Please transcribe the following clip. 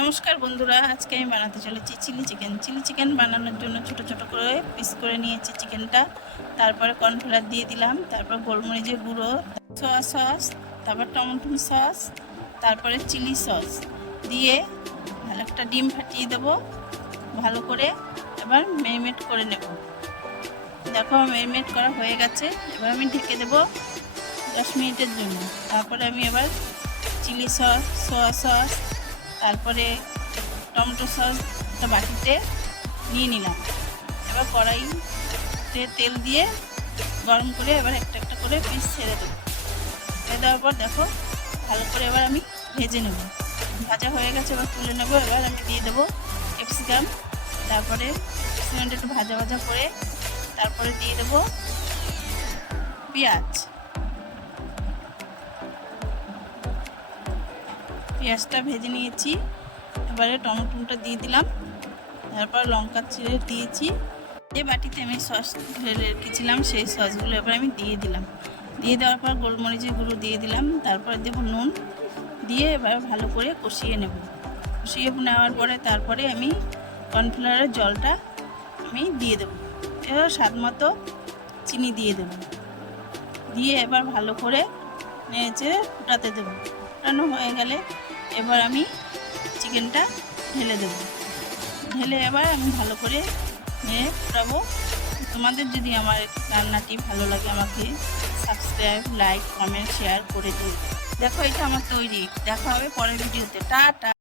নমস্কার বন্ধুরা, আজকে আমি বানাতে চলেছি চিলি চিকেন বানানোর জন্য ছোট ছোট করে পিস করে নিয়েছি চিকেনটা। তারপরে কর্নফ্লাওয়ার দিয়ে দিলাম, তারপর গোলমরিচের গুঁড়ো, সোয়া সস, তারপর টমেটো সস, তারপরে চিলি সস দিয়ে ভালো একটা ডিম ফাটিয়ে দেবো ভালো করে। এবার ম্যারিনেট করে নেব। দেখো ম্যারিনেট করা হয়ে গেছে। এবার আমি ঢেকে দেবো 10 মিনিটের জন্য। তারপরে আমি এবার চিলি সস, সোয়া সস, তারপরে টমেটো সস একটা বাটিতে নিয়ে নিলাম। এবার কড়াইতে তেল দিয়ে গরম করে এবার একটা একটা করে পিস ছেড়ে দেবো। ছেড়ে দেওয়ার পর দেখো ভালো করে এবার আমি ভেজে নেব। ভাজা হয়ে গেছে, এবার তুলে নেব। এবার আমি দিয়ে দেবো ক্যাপসিকাম। তারপরে ক্যাপসিকামটা একটু ভাজা ভাজা করে তারপরে দিয়ে দেবো পেঁয়াজ। পেঁয়াজটা ভেজে নিয়েছি। এবারে টমেটোটা দিয়ে দিলাম, তারপর লঙ্কা ছিঁড়ে দিয়েছি। যে বাটিতে আমি সস রেখেছিলাম সেই সসগুলো এবার আমি দিয়ে দিলাম। দিয়ে দেওয়ার পর গোলমরিচের গুঁড়ো দিয়ে দিলাম, তারপর দেবো নুন, দিয়ে এবার ভালো করে কষিয়ে নেব। কষিয়ে নেওয়ার পরে তারপরে আমি কর্নফ্লাওয়ারের জলটা আমি দিয়ে দেবো। এবার স্বাদ মতো চিনি দিয়ে দেবো। দিয়ে এবার ভালো করে নেড়ে ফুটাতে দেবো। ফুটানো হয়ে গেলে এবার আমি চিকেনটা ঢেলে দেবো। ঢেলে এবার আমি ভালো করে নেড়ে ফুটাবো। তোমাদের যদি আমার রান্নাটি ভালো লাগে আমাকে সাবস্ক্রাইব, লাইক, কমেন্ট, শেয়ার করে দিও। দেখো এটা আমার তৈরি। দেখা হবে পরের ভিডিওতে। টাটা।